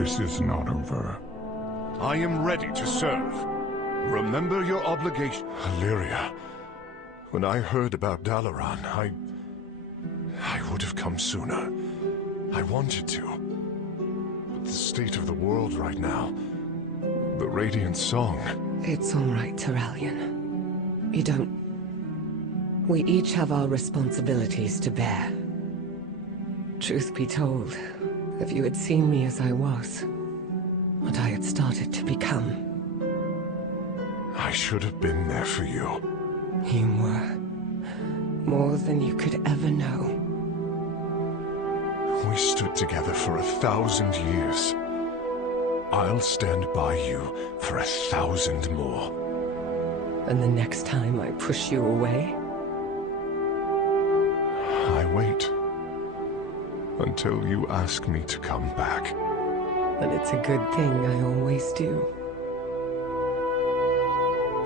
This is not over. I am ready to serve. Remember your obligation. Illyria, when I heard about Dalaran, I would have come sooner. I wanted to. But the state of the world right now, the Radiant Song... It's all right, Terralion. You don't... We each have our responsibilities to bear. Truth be told, if you had seen me as I was, what I had started to become... I should have been there for you. You were. More than you could ever know. We stood together for 1,000 years. I'll stand by you for 1,000 more. And the next time I push you away? I wait. Until you ask me to come back. And it's a good thing I always do.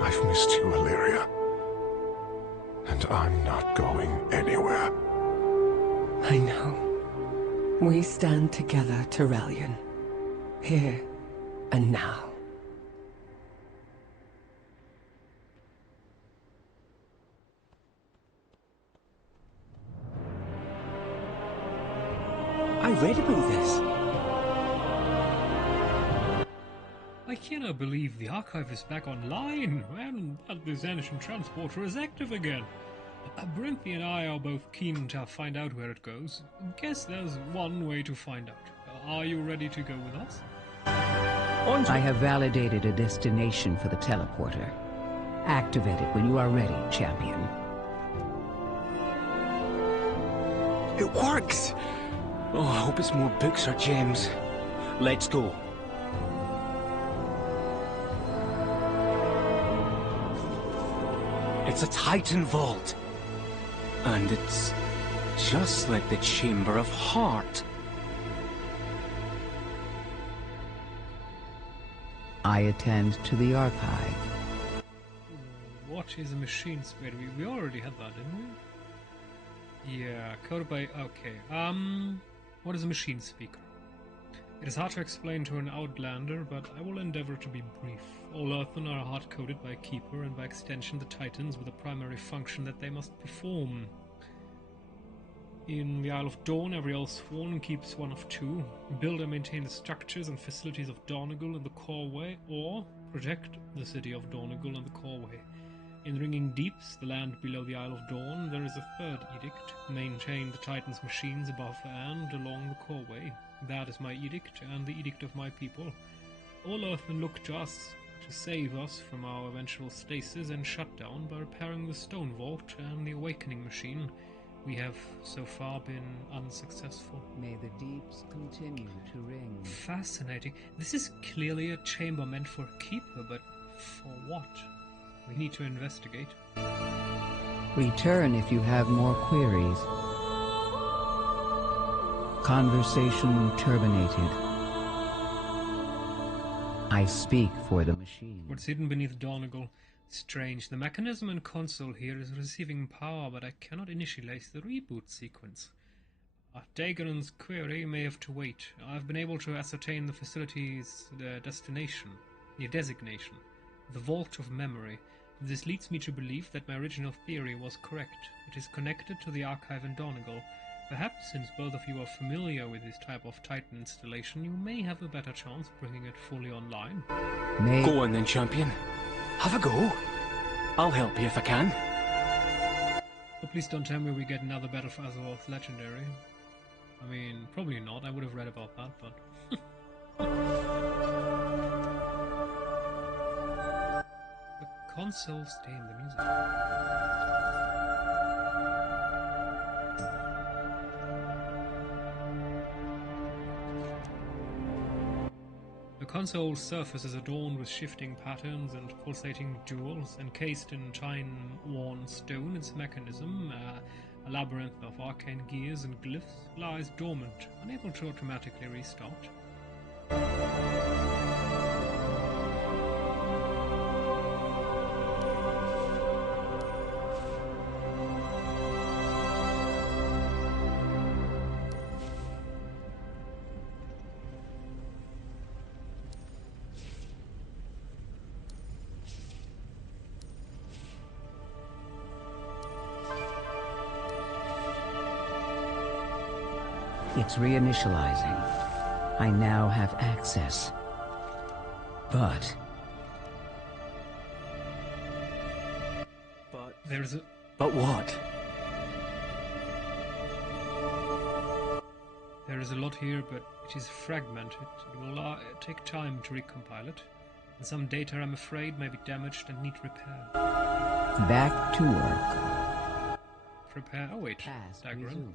I've missed you, Illyria. And I'm not going anywhere. I know. We stand together, Terralion. Here and now. I read about this. I cannot believe the archive is back online, and that the Xanischen transporter is active again. Brinthie and I are both keen to find out where it goes. Guess there's one way to find out. Are you ready to go with us? I have validated a destination for the teleporter. Activate it when you are ready, champion. It works! Oh, I hope it's more books or gems. Let's go. It's a Titan vault. And it's just like the Chamber of Heart. I attend to the archive. What is a machine spirit? We already had that, didn't we? Yeah, coded by... okay. What is a machine speaker? It is hard to explain to an outlander, but I will endeavor to be brief. All Earthen are hard-coded by Keeper, and by extension the Titans, with a primary function that they must perform. In the Isle of Dawn, every Elsworn keeps one of two: build and maintain the structures and facilities of Donegal and the Coreway, or protect the city of Donegal and the Coreway. In Ringing Deeps, the land below the Isle of Dawn, there is a third edict: maintain the Titans' machines above and along the Coreway. That is my edict, and the edict of my people. All Earthen look to us to save us from our eventual stasis and shutdown by repairing the Stone Vault and the Awakening Machine. We have so far been unsuccessful. May the deeps continue to ring. Fascinating. This is clearly a chamber meant for a keeper, but for what? We need to investigate. Return if you have more queries. Conversation terminated. I speak for the machine. What's hidden beneath Donegal? Strange. The mechanism and console here is receiving power, but I cannot initialize the reboot sequence. Dagon's query may have to wait. I've been able to ascertain the facility's designation. The Vault of Memory. This leads me to believe that my original theory was correct. It is connected to the archive in Donegal. Perhaps, since both of you are familiar with this type of Titan installation, you may have a better chance of bringing it fully online. Go on then, champion. Have a go. I'll help you if I can. Oh, please don't tell me we get another Battle for Azeroth Legendary. I mean, probably not. I would have read about that, but... The console stay in the music. The console's surface is adorned with shifting patterns and pulsating jewels, encased in time-worn stone. Its mechanism, a labyrinth of arcane gears and glyphs, lies dormant, unable to automatically restart. It's reinitializing. I now have access. But There's a... But what? There is a lot here, but it is fragmented. It will take time to recompile it. And some data, I'm afraid, may be damaged and need repair. back to work. Prepare... Oh wait, Task Dagran. resumed.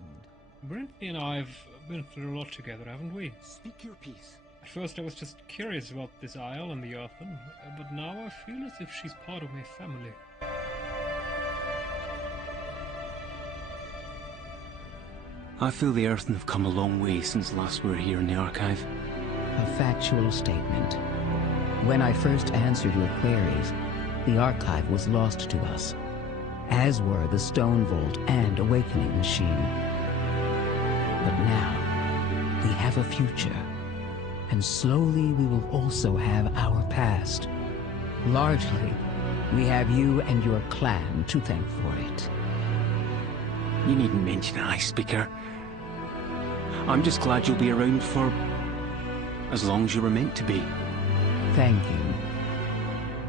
Brintley and I have been through a lot together, haven't we? Speak your piece. At first I was just curious about this isle and the Earthen, but now I feel as if she's part of my family. I feel the Earthen have come a long way since last we were here in the archive. A factual statement. When I first answered your queries, the archive was lost to us, as were the Stone Vault and Awakening Machine. But now, we have a future, and slowly we will also have our past. Largely, we have you and your clan to thank for it. You needn't mention it, Ice Speaker. I'm just glad you'll be around for as long as you were meant to be. Thank you.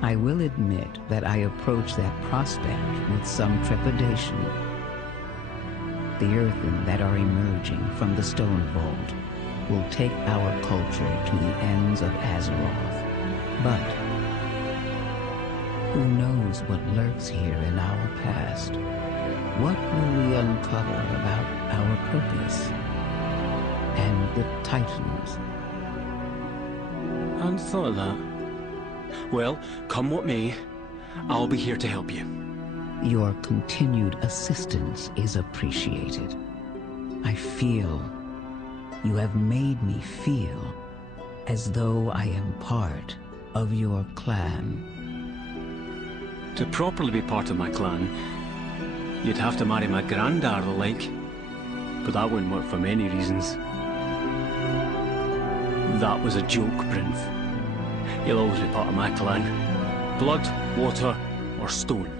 I will admit that I approach that prospect with some trepidation. The Earthen that are emerging from the Stone Vault will take our culture to the ends of Azeroth. But who knows what lurks here in our past? What will we uncover about our purpose? And the Titans? I hadn't thought of that. Well, come what may, I'll be here to help you. Your continued assistance is appreciated. I feel, you have made me feel as though I am part of your clan. To properly be part of my clan, you'd have to marry my granddad or the like. But that wouldn't work for many reasons. That was a joke, Brinth. You'll always be part of my clan. Blood, water, or stone.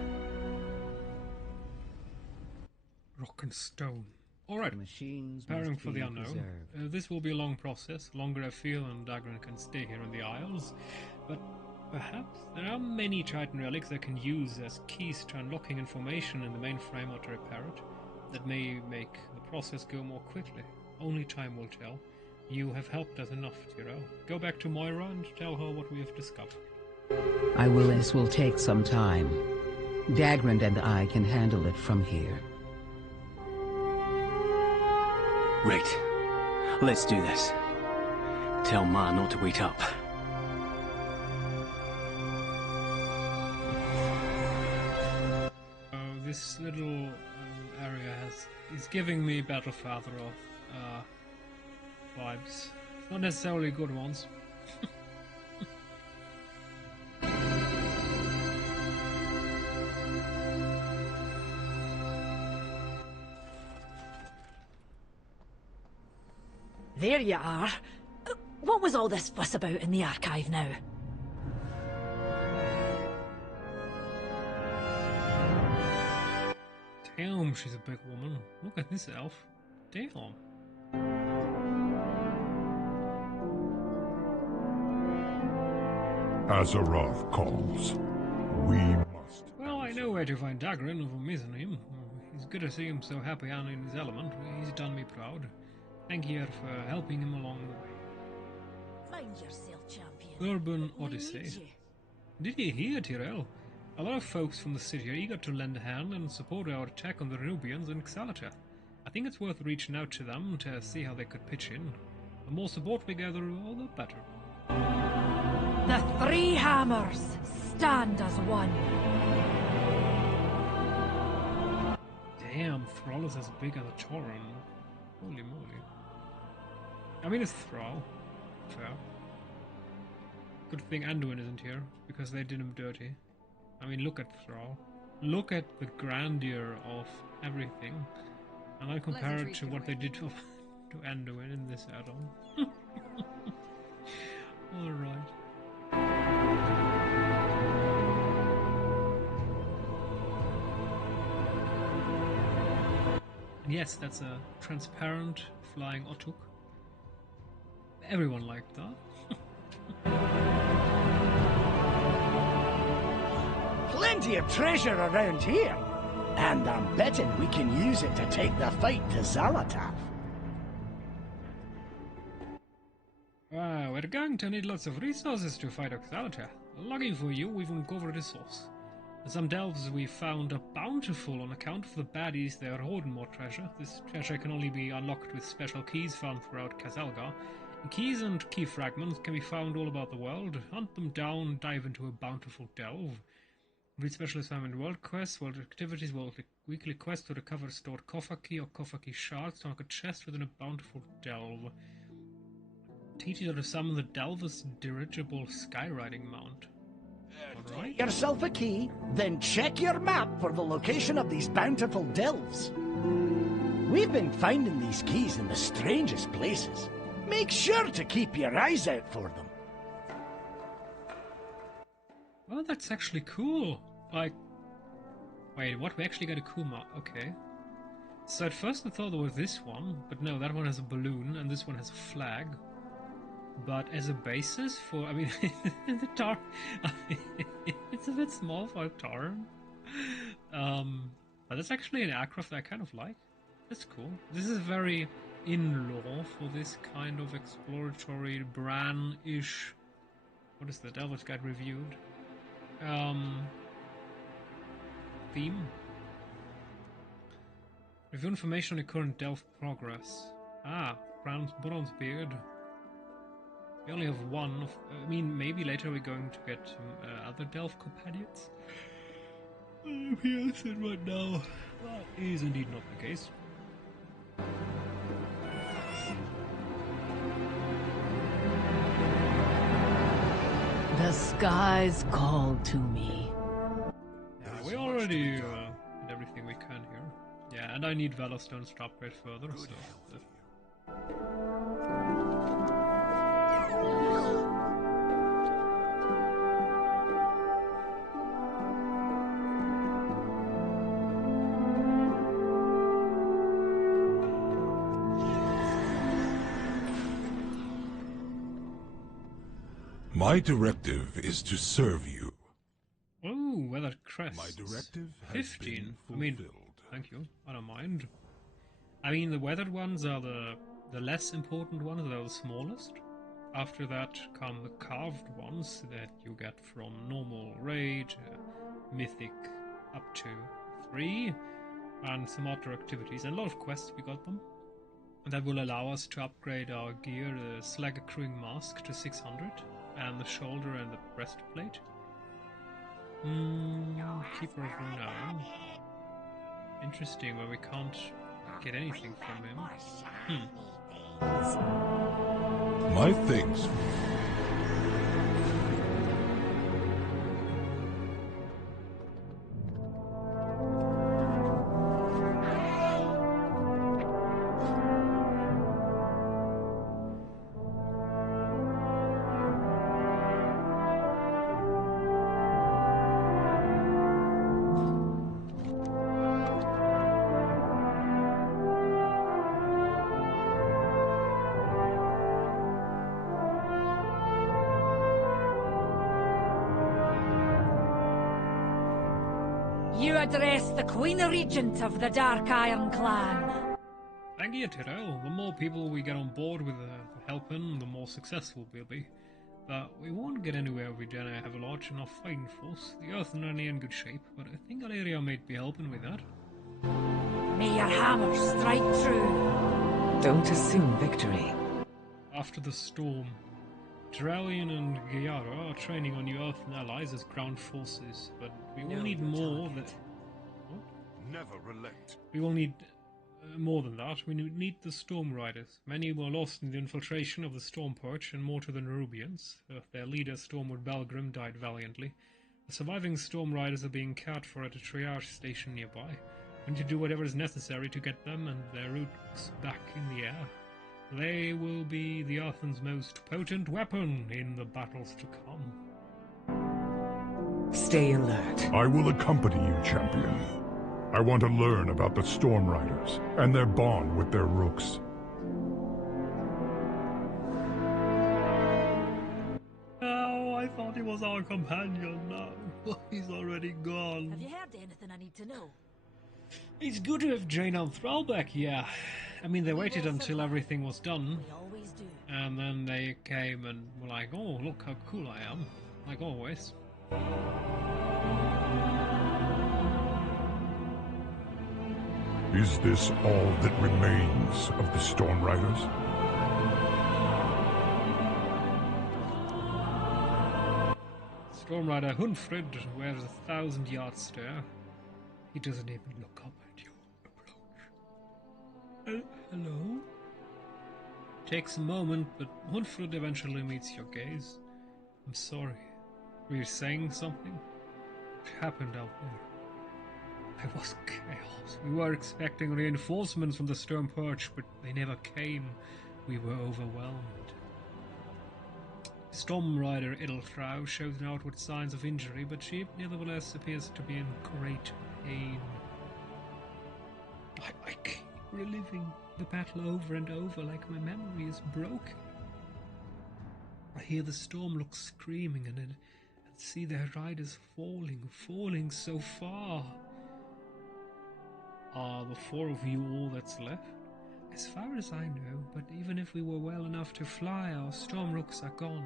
Rock and stone. Alright, preparing for the unknown. This will be a long process, longer I feel and Dagran can stay here in the Isles, but perhaps there are many Titan relics I can use as keys to unlocking information in the mainframe or to repair it, that may make the process go more quickly. Only time will tell. You have helped us enough, Tyrell. Go back to Moira and tell her what we have discovered. I will. This will take some time. Dagran and I can handle it from here. Right. Let's do this. Tell Ma not to wait up. This little area is giving me Battlefather vibes. Not necessarily good ones. There you are. What was all this fuss about in the archive now? Damn, she's a big woman. Look at this elf. Damn. Azeroth calls. We must. Well, I know where to find Dagran if I'm missing him. It's good to see him so happy and in his element. He's done me proud. Thank you for helping him along the way. Find yourself, champion. Urban We Odyssey. need you. Did you hear, Tyrell? A lot of folks from the city are eager to lend a hand and support our attack on the Rubians in Xalata. I think it's worth reaching out to them to see how they could pitch in. The more support we gather, all the better. The three hammers stand as one. Damn, Thrall is as big as a Tauren. Holy moly. I mean, it's Thrall. Fair. Good thing Anduin isn't here, because they did him dirty. I mean, look at Thrall. Look at the grandeur of everything. And I compare it to what they did to Anduin in this add-on. Alright. Yes, that's a transparent flying Otuk. Everyone liked that. Plenty of treasure around here. And I'm betting we can use it to take the fight to Xalatath. Wow, we're going to need lots of resources to fight Xalatath. Lucky for you, we've uncovered a source. Some delves we found are bountiful on account of the baddies they are hoarding more treasure. This treasure can only be unlocked with special keys found throughout Kazalgar. Keys and key fragments can be found all about the world. Hunt them down, dive into a bountiful delve. Read special assignment world quests, world activities, world weekly quests to recover stored coffer key or coffer key shards to unlock a chest within a bountiful delve. Teach you how to summon the Delver's dirigible skywriting mount. Alright. Get yourself a key, then check your map for the location of these bountiful delves. We've been finding these keys in the strangest places. Make sure to keep your eyes out for them. Oh, that's actually cool. Like, wait, what? We actually got a cool map. Okay. So at first I thought there was this one, but no, that one has a balloon and this one has a flag. But as a basis for, I mean, the tar, it's a bit small for a Tarn. But it's actually an aircraft that I kind of like. That's cool. This is very in law for this kind of exploratory Bran-ish. What is the Delver's Guide reviewed? Theme. Review information on the current Delve progress. Ah, Bronze Beard. We only have one. I mean, maybe later we're going to get some other Delve companions. Yes, and right now that is indeed not the case. The skies called to me. Yeah, we already did everything we can here. Yeah, and I need Valor Stones to upgrade further, so... My directive is to serve you. Oh, weathered crest. My directive has 15. been I mean, fulfilled. thank you. I don't mind. I mean, the weathered ones are the less important ones. They're the smallest. After that come the carved ones that you get from normal raid, mythic up to 3, and some other activities. And a lot of quests we got them. And that will allow us to upgrade our gear, the Slag Crewing Mask to 600. And the shoulder and the breastplate. Keeper of Renown. Interesting, but we can't get anything from him. My thanks. You address the Queen Regent of the Dark Iron Clan. Thank you, Tyrell. The more people we get on board with helping, the more successful we'll be. But we won't get anywhere if we don't have a large enough fighting force. The Earth are in good shape, but I think Alleria might be helping with that. May your hammer strike true. Don't assume victory. After the storm, Tyrellian and Giara are training on your Earthen allies as ground forces, but we will need more than... What? Never relent. We will need more than that. We need the Storm Riders. Many were lost in the infiltration of the Storm Perch and more to the Nerubians. Their leader, Stormwood Balgrim, died valiantly. The surviving Storm Riders are being cared for at a triage station nearby. We need to do whatever is necessary to get them and their roots back in the air. They will be the Earthen's most potent weapon in the battles to come. Stay alert. I will accompany you, champion. I I want to learn about the Storm Riders and their bond with their rooks. Oh, I thought he was our companion. No, he's already gone. Have you heard anything I need to know? It's good to have Jane and Thrall back, yeah. I mean, they waited until everything was done, We always do. and then they came and were like, oh, look how cool I am. Like always. Is this all that remains of the Storm Riders? Storm Rider Hunfrid wears 1,000-yard stare. He doesn't even look up at your approach. Hello? Takes a moment, but Hunfrid eventually meets your gaze. I'm sorry. Were you saying something? What happened out there? There was chaos. We were expecting reinforcements from the Stone Perch, but they never came. We were overwhelmed. Storm Rider Edelfrau shows no outward signs of injury, but she nevertheless appears to be in great pain. I keep reliving the battle over and over like my memory is broken. I hear the Stormlooks screaming and see their riders falling so far. Are the four of you all that's left? As far as I know, but even if we were well enough to fly, our Stormrooks are gone.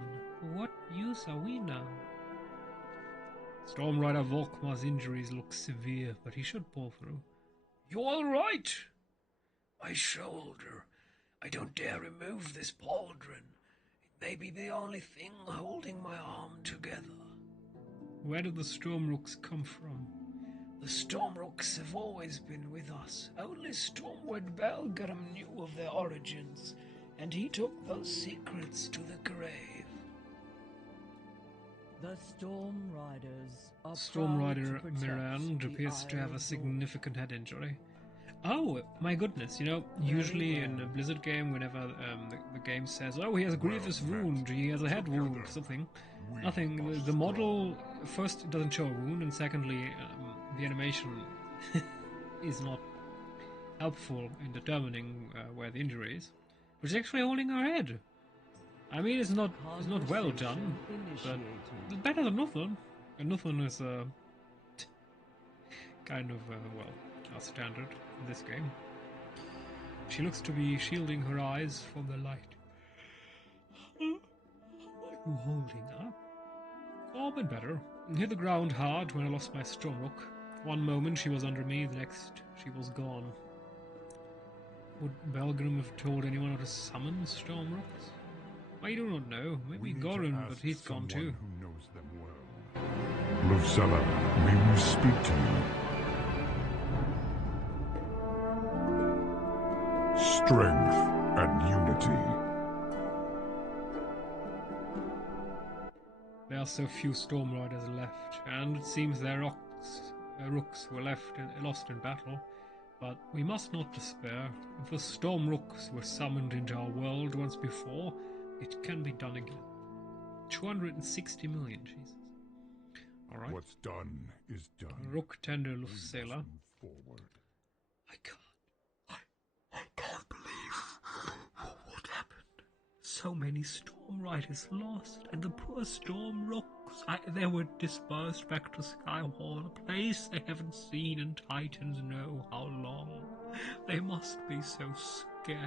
What use are we now? Storm Rider Volkmar's injuries look severe, but he should pull through. You're all right! My shoulder. I don't dare remove this pauldron. It may be the only thing holding my arm together. Where did the Stormrooks come from? The Stormrooks have always been with us. Only Stormward Belgrim knew of their origins, and he took those secrets to the grave. The Storm Riders are Storm proud Rider to protect Mirand the appears to Isle have a of significant head injury. Oh, my goodness, you know, usually in a Blizzard game, whenever the game says, oh, he has a grievous wound, he has a head wound, something. Nothing. The model, first, it doesn't show a wound, and secondly, the animation is not helpful in determining where the injury is. But she's actually holding her head. I mean, it's not well done, but it's better than nothing. And nothing is kind of, well, our standard in this game. She looks to be shielding her eyes from the light. What are you holding up? Oh, but better. Hit the ground hard when I lost my Stormrook. One moment she was under me, the next she was gone. Would Belgrim have told anyone how to summon Stormrooks? I do not know. Maybe Goran, but he's gone too. Who knows them well. Lucella, may we speak to you? Strength and unity. There are so few Storm Riders left, and it seems their rooks were lost in battle. But we must not despair. If the Storm Rooks were summoned into our world once before, it can be done again. 260 million, Jesus. Alright. What's done is done. Rook Tender Lucela. Forward. I can't believe what happened. So many Storm Riders lost, and the poor Storm Rooks, they were dispersed back to Skyhall, a place they haven't seen in Titans know how long. They must be so scared.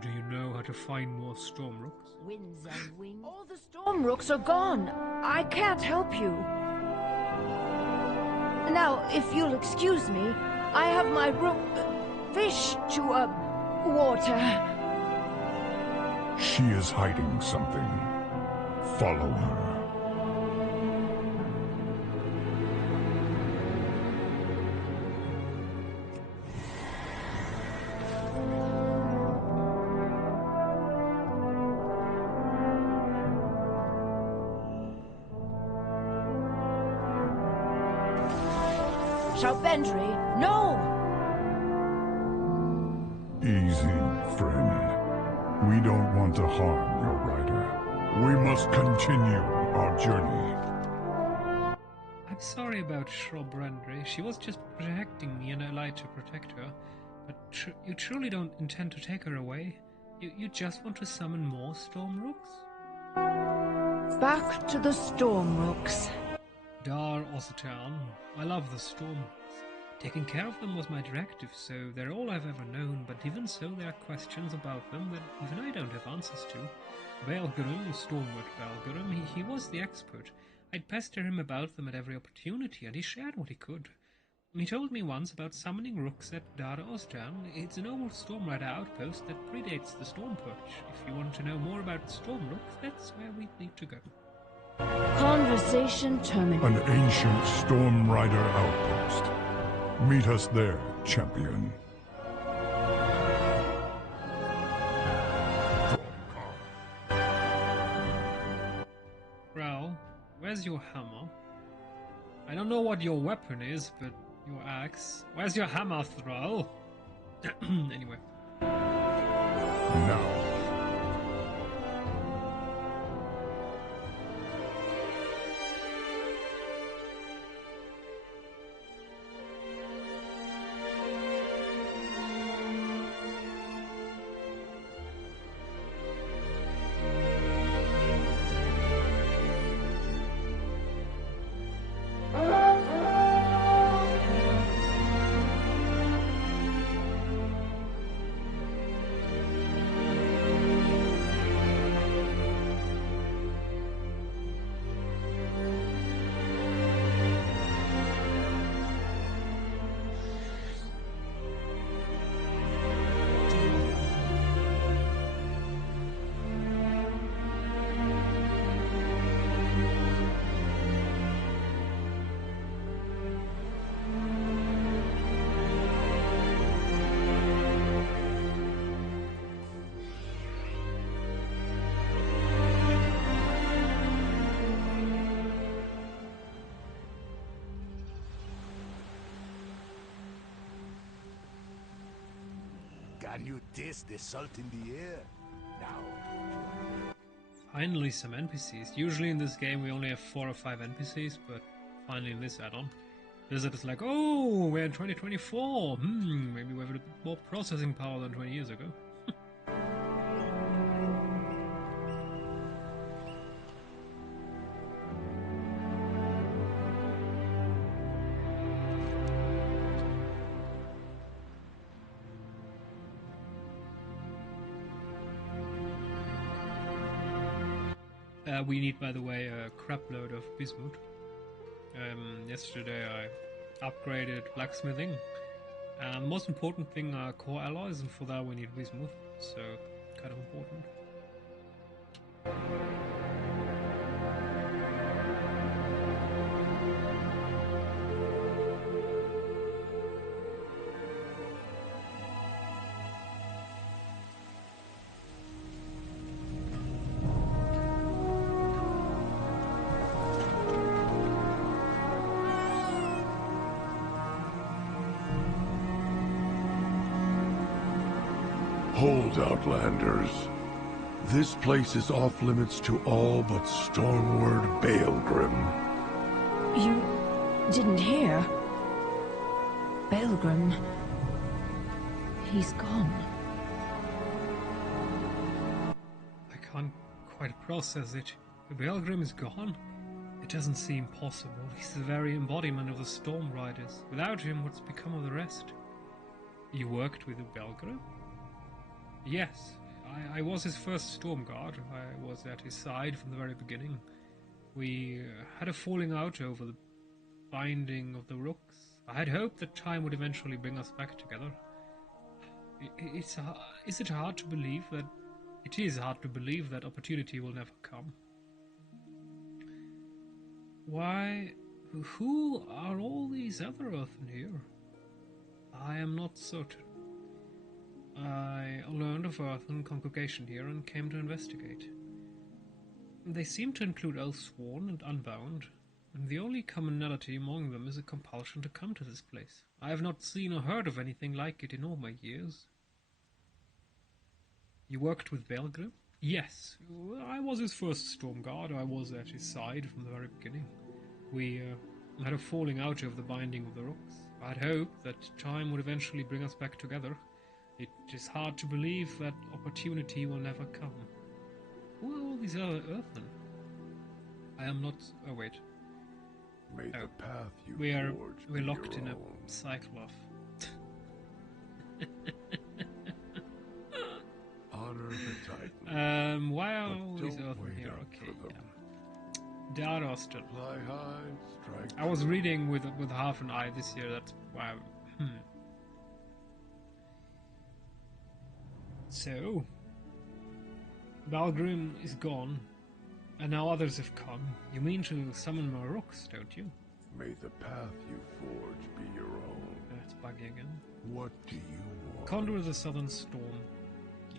Do you know how to find more Storm Rooks? Winds and wings. All the Stormrooks are gone. I can't help you. Now, if you'll excuse me, I have my rook fish to water. She is hiding something. Follow her. Shalbendry, no! Easy, friend. We don't want to harm your rider. We must continue our journey. I I'm sorry about Shrub Rendry. She was just protecting me and I lied to protect her. But you truly don't intend to take her away? You just want to summon more Storm Rooks? Back to the Storm Rooks. Dar Ossitan. I love the Storm Rooks. Taking care of them was my directive, so they're all I've ever known, but even so there are questions about them that even I don't have answers to. Belgrim, Stormwood Belgrim, he was the expert. I'd pester him about them at every opportunity, and he shared what he could. He told me once about summoning rooks at Dar Ossitan. It's an old Storm Rider outpost that predates the Storm Perch. If you want to know more about Storm Rooks, that's where we need to go. Conversation terminated. An ancient Storm Rider outpost. Meet us there, champion. Ral, where's your hammer? I don't know what your weapon is, but your axe. Where's your hammer, Thrall? Anyway. Now. Can you taste the salt in the air? Now. Finally some NPCs. Usually in this game we only have 4 or 5 NPCs, but finally in this add-on. Blizzard is like, oh, we're in 2024. Maybe we have a bit more processing power than 20 years ago. We need, by the way, a crapload of bismuth. Yesterday I upgraded blacksmithing. And the most important thing are core alloys, and for that we need bismuth, so kind of important. Hold, Outlanders. This place is off limits to all but Stormward Baelgrim. You didn't hear? Belgrim. He's gone. I can't quite process it. Belgrim is gone? It doesn't seem possible. He's the very embodiment of the Storm Riders. Without him, what's become of the rest? You worked with Belgrim? Yes, I was his first Storm Guard. I was at his side from the very beginning. We had a falling out over the binding of the rooks. I had hoped that time would eventually bring us back together. Is it hard to believe that... It is hard to believe that opportunity will never come. Why... Who are all these other Earthen here? I am not certain. I learned of Earthen congregation here and came to investigate. They seem to include Elsworn and Unbound, and the only commonality among them is a compulsion to come to this place. I have not seen or heard of anything like it in all my years. You worked with Belgrim? Yes, I was his first Storm Guard. I was at his side from the very beginning. We had a falling out over the binding of the rocks. I'd hoped that time would eventually bring us back together. It is hard to believe that opportunity will never come. Who are all these other Earthmen? I am not... Oh, wait. May the path you We're forge locked be in your a own. cycle of... Honor the Titan. why are But all these don't Earthmen wait here? up Okay, for them. yeah. Daroston. Fly high, strike I was reading with half an eye this year, that's why... So... Balgrim is gone, and now others have come. You mean to summon more rooks, don't you? May the path you forge be your own. That's buggy again. What do you want? Condor of the Southern Storm.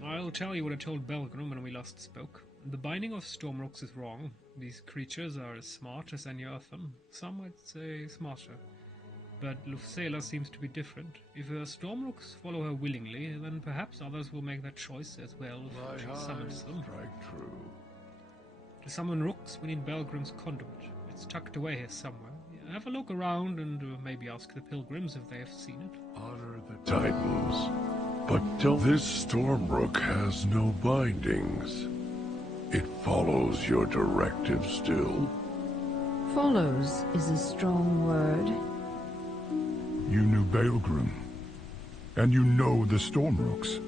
I'll tell you what I told Belgrim when we last spoke. The binding of storm rocks is wrong. These creatures are as smart as any Earthen. Some might say smarter. But Lufsela seems to be different. If her storm rocks follow her willingly, then perhaps others will make that choice as well if she summons them. Strike true. To summon rooks, we need Belgrim's conduit. It's tucked away here somewhere. Have a look around and maybe ask the pilgrims if they have seen it. Honor the Titans. But don't... This Stormrook has no bindings. It follows your directive still. Follows is a strong word. You knew Balgrim, and you know the Stormrooks.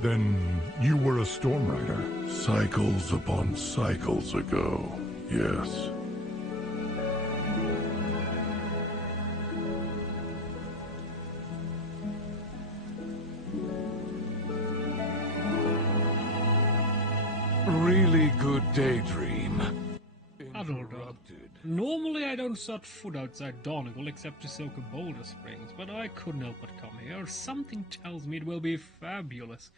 Then you were a Stormrider. Cycles upon cycles ago, yes. Really good daydream. Interrupted. Normally I don't set foot outside Donegal except to soak in Boulder Springs, but I couldn't help but come here. Something tells me it will be fabulous.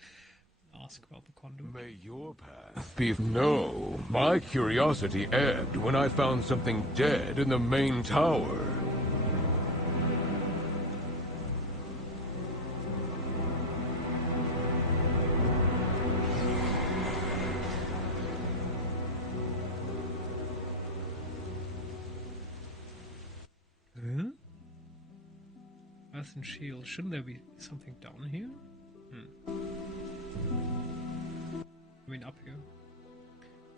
Ask about the conduit. May your path be... No, my curiosity ebbed when I found something dead in the main tower. Earth and shield. Shouldn't there be something down here? I mean up here.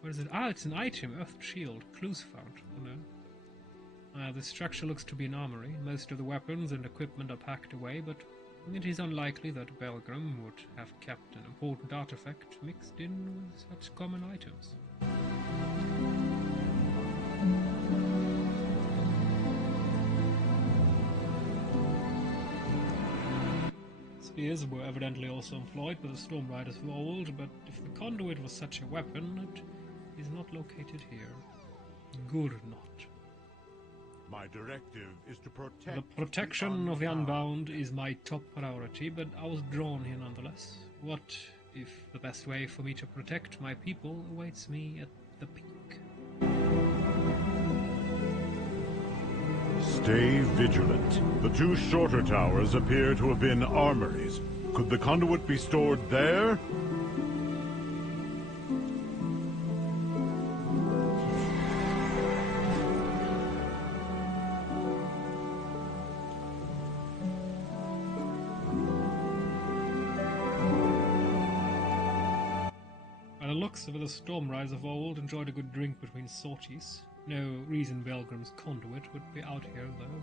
What is it? Ah, it's an item. Earth and shield. Clues found. Oh no. The structure looks to be an armory. Most of the weapons and equipment are packed away, but it is unlikely that Belgrim would have kept an important artifact mixed in with such common items. Spears were evidently also employed by the Storm Riders of old, but if the conduit was such a weapon, it is not located here. Good not. My directive is to protect... The protection of the Unbound is my top priority, but I was drawn here nonetheless. What if the best way for me to protect my people awaits me at the peak? Stay vigilant. The two shorter towers appear to have been armories. Could the conduit be stored there? By the looks of it, the Storm Riders of old enjoyed a good drink between sorties. No reason Belgrim's conduit would be out here, though.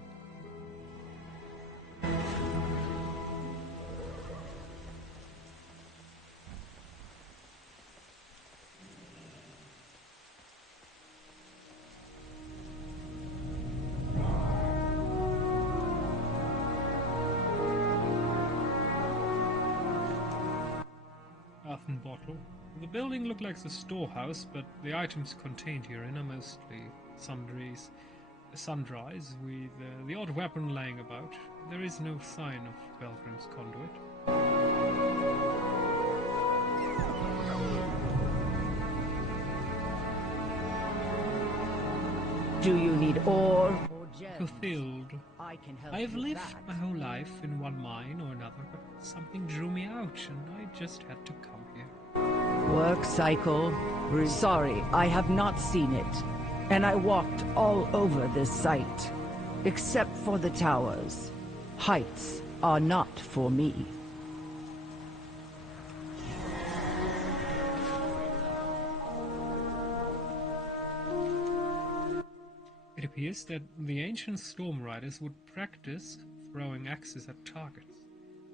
Earthen bottle. The building looked like a storehouse, but the items contained herein are mostly sundries with the odd weapon laying about. There is no sign of Belgrim's conduit. Do you need ore or gems? Fulfilled. I can help I've you with lived that. my whole life in one mine or another, but something drew me out, and I just had to come here. Work cycle. Sorry, I have not seen it. and I walked all over this site, except for the towers. Heights are not for me. It appears that the ancient storm riders would practice throwing axes at targets.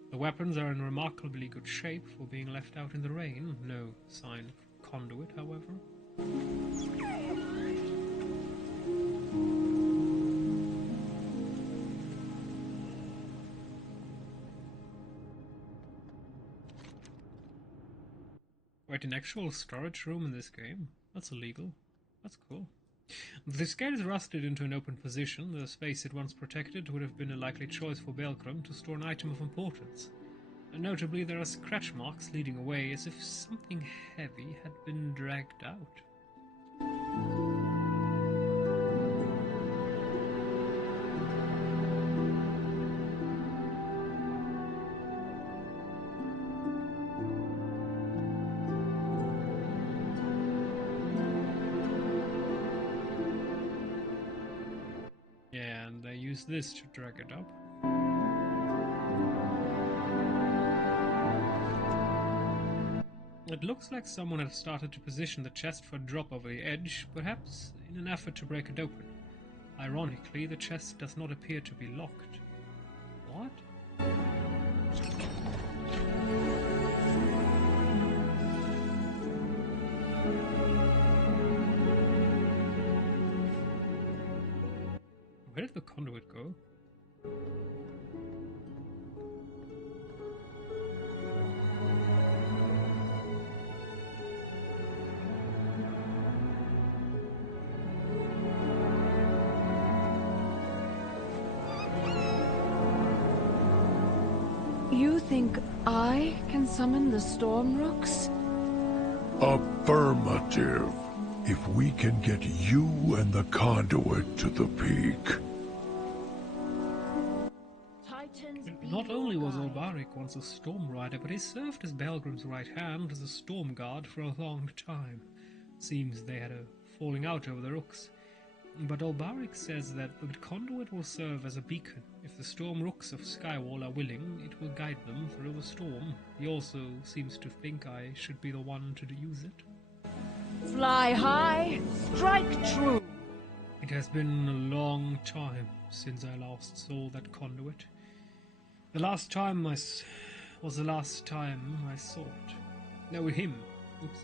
The weapons are in remarkably good shape for being left out in the rain. No sign of conduit, however. Wait, an actual storage room in this game? That's illegal. That's cool. This gate is rusted into an open position. The space it once protected would have been a likely choice for Belgrim to store an item of importance. And notably, there are scratch marks leading away as if something heavy had been dragged out. Yeah, and they use this to drag it up. It looks like someone had started to position the chest for a drop over the edge, perhaps in an effort to break it open. Ironically, the chest does not appear to be locked. What? Where did the conduit go? You think I can summon the storm rooks? Affirmative. If we can get you and the conduit to the peak. Not only was Olbaric once a storm rider, but he served as Belgrim's right hand as a storm guard for a long time. Seems they had a falling out over the rooks. But Olbaric says that the conduit will serve as a beacon. If the storm rooks of Skywall are willing, it will guide them through the storm. He also seems to think I should be the one to use it. Fly high, strike true. It has been a long time since I last saw that conduit. The last time was the last time I saw it. No, him. Oops.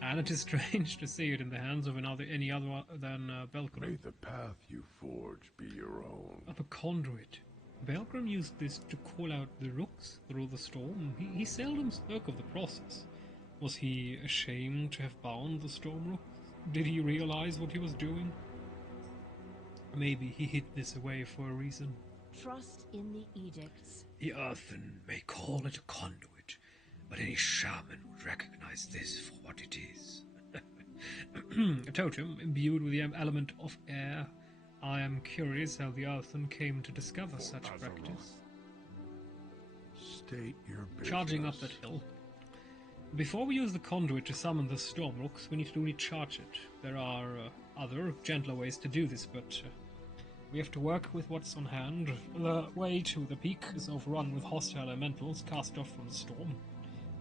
And it is strange to see it in the hands of any other than Belgrim. May the path you forge be your own. Of a conduit. Belgrim used this to call out the rooks through the storm. He seldom spoke of the process. Was he ashamed to have bound the storm rooks? Did he realize what he was doing? Maybe he hid this away for a reason. Trust in the edicts. The Earthen may call it a conduit, but any shaman would recognize this for what it is. A totem imbued with the element of air. I am curious how the Earthen came to discover such practice. State your business. Charging up that hill. Before we use the conduit to summon the storm rooks, we need to recharge it. There are other, gentler ways to do this, but we have to work with what's on hand. The way to the peak is overrun with hostile elementals cast off from the storm.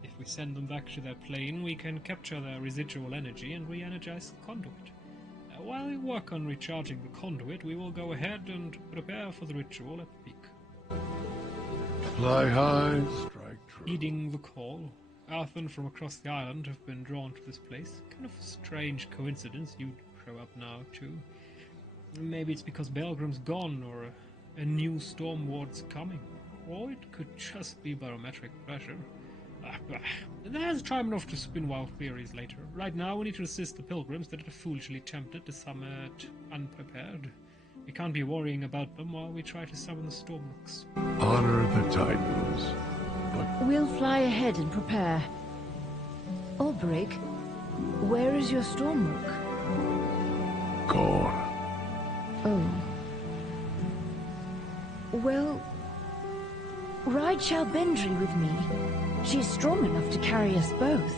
If we send them back to their plane, we can capture their residual energy and re-energize the conduit. While we work on recharging the conduit, we will go ahead and prepare for the ritual at the peak. Fly high, strike true. Heeding the call, Earthen from across the island have been drawn to this place. Kind of a strange coincidence you'd show up now, too. Maybe it's because Belgrim's gone, or a new storm ward's coming. Or it could just be barometric pressure. There's time enough to spin wild theories later. Right now we need to assist the pilgrims that are foolishly tempted to summit unprepared. We can't be worrying about them while we try to summon the storm rooks. Honor the Titans. But We'll fly ahead and prepare. Olberic, where is your storm rook? gone. Oh. Well, ride Shalbendry with me. She's strong enough to carry us both.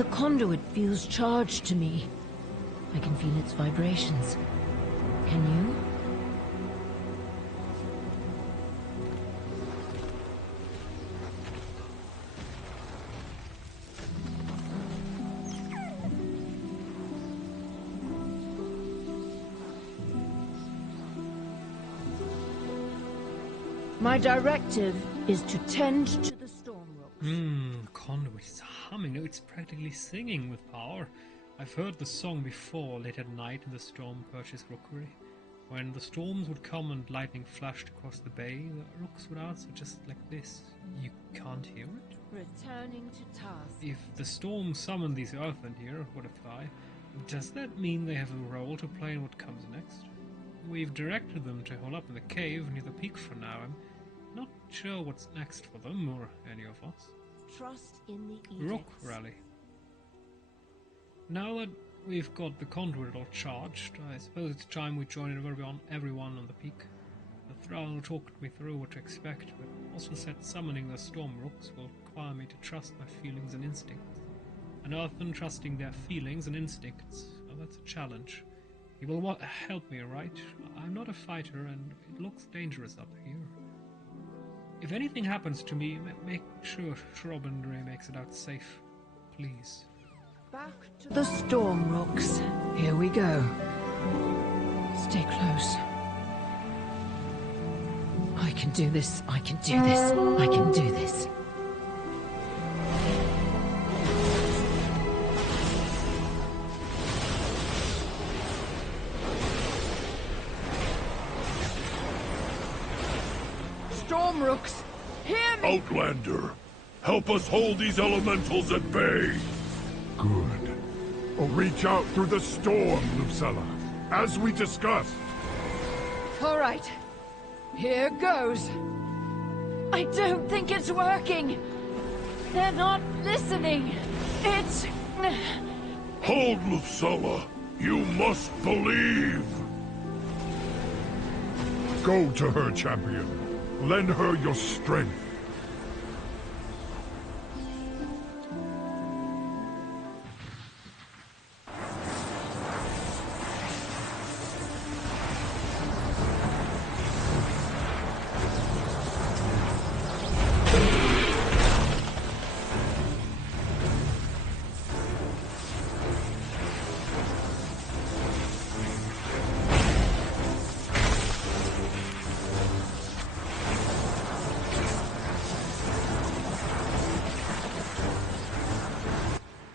The conduit feels charged to me. I can feel its vibrations. Can you? My directive is to tend to the storm rocks. The conduit is humming. No, it's practically singing with power. I've heard the song before, late at night in the storm perch's rookery. When the storms would come and lightning flashed across the bay, the rooks would answer just like this. You can't hear it? Returning to task. If the storm summoned these earthmen here, what if does that mean they have a role to play in what comes next? We've directed them to hole up in the cave near the peak for now. I'm not sure what's next for them, or any of us. Trust in the edicts. Rook rally. Now that we've got the conduit all charged, I suppose it's time we join everyone on the peak. The Thrall talked me through what to expect, but also said summoning the storm rooks will require me to trust my feelings and instincts. An earthman trusting their feelings and instincts, well, that's a challenge. You will help me, right? I'm not a fighter, and it looks dangerous up here. If anything happens to me, make sure Shrobandre makes it out safe. Please. Back to the storm rocks. Here we go. Stay close. I can do this. I can do this. I can do this. Storm rooks, hear me! Outlander, help us hold these elementals at bay. Good. Reach out through the storm, Lucella, as we discussed. All right. Here goes. I don't think it's working. They're not listening. It's... Hold, Lucella. You must believe. Go to her, champion. Lend her your strength.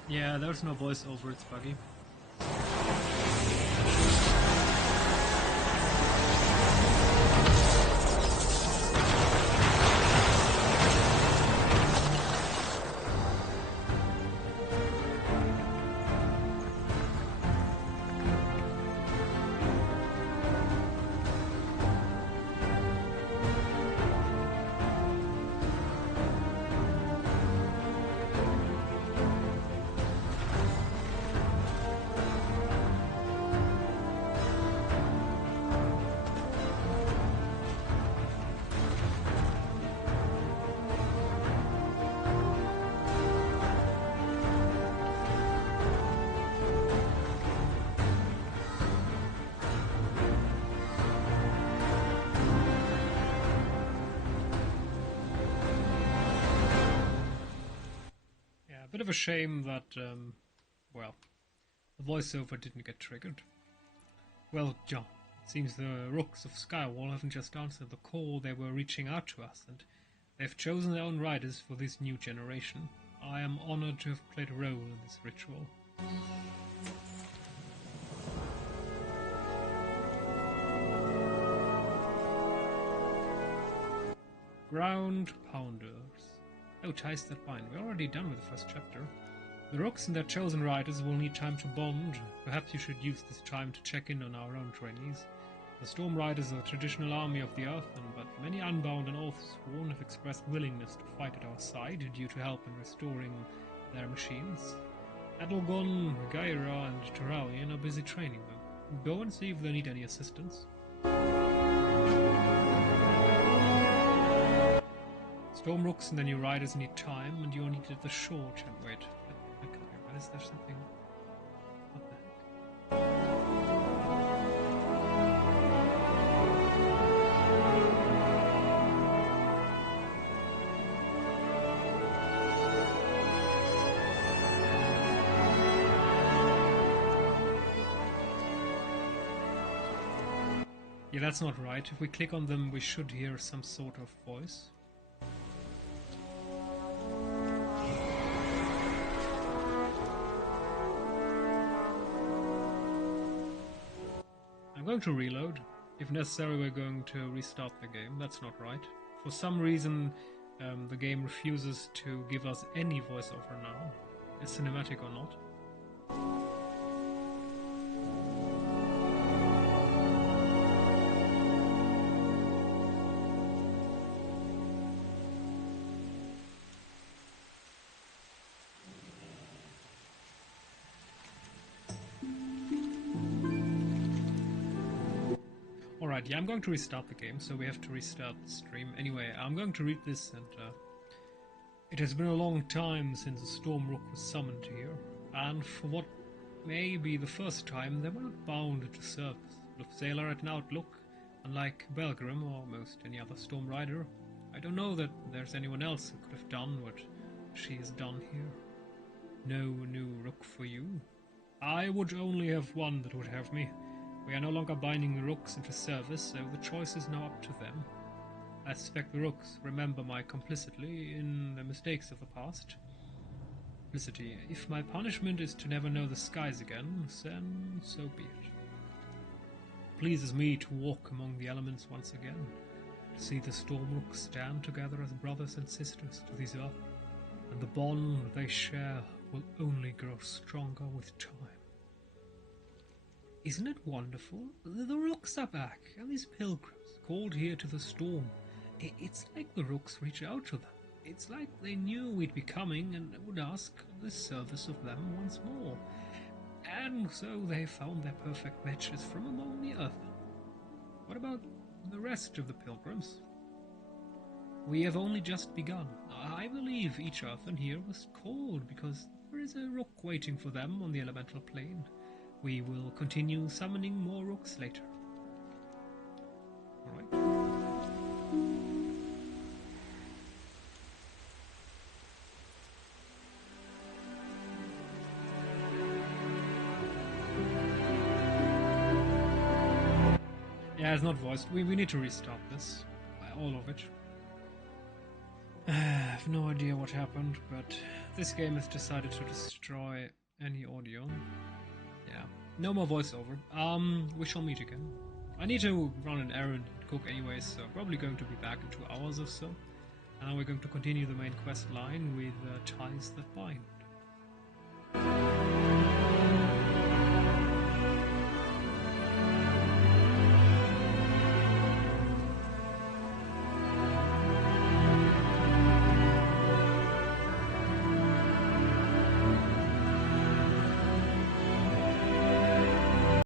Yeah, there's no voiceover, it's buggy. Bit of a shame that, well, the voiceover didn't get triggered. Well, John, it seems the Rooks of Skywall haven't just answered the call. They were reaching out to us, and they've chosen their own riders for this new generation. I am honored to have played a role in this ritual. Ground Pounders. Oh, ties that bind. We're already done with the first chapter. The Rooks and their chosen riders will need time to bond. Perhaps you should use this time to check in on our own trainees. The Storm Riders are a traditional army of the Earthen, but many Unbound and Oathsworn have expressed willingness to fight at our side due to help in restoring their machines. Adelgon, Gaira, and Turalian are busy training them. Go and see if they need any assistance. Storm Rooks and the new riders need time, and you're needed at the shore. Wait, I can't hear But is there something... What the heck? Yeah, that's not right. If we click on them, we should hear some sort of voice. I'm going to reload. If necessary, we're going to restart the game. That's not right. For some reason, the game refuses to give us any voiceover now, cinematic or not. Alright, yeah, I'm going to restart the game, so we have to restart the stream. Anyway, I'm going to read this, and it has been a long time since a Storm Rook was summoned here, and for what may be the first time, they were not bound to serve Sailor at an outlook, unlike Belgrim or most any other Storm Rider. I don't know that there's anyone else who could have done what she has done here. No new Rook for you. I would only have one that would have me. We are no longer binding the Rooks into service, so the choice is now up to them. I suspect the Rooks remember my complicity in the mistakes of the past. Complicity. If my punishment is to never know the skies again, then so be it. It pleases me to walk among the elements once again, to see the Storm Rooks stand together as brothers and sisters to this earth, and the bond they share will only grow stronger with time. Isn't it wonderful? The Rooks are back, and these pilgrims, called here to the storm. It's like the Rooks reach out to them. It's like they knew we'd be coming and would ask the service of them once more. And so they found their perfect matches from among the earth. What about the rest of the pilgrims? We have only just begun. I believe each earthen here was called because there is a Rook waiting for them on the elemental plane. We will continue summoning more Rooks later. Alright. Yeah, it's not voiced. We need to restart this. All of it. I have no idea what happened, but this game has decided to destroy any audio. Yeah, no more voiceover. We shall meet again. I need to run an errand and cook anyways, so I'm probably going to be back in 2 hours or so. And we're going to continue the main quest line with ties that bind.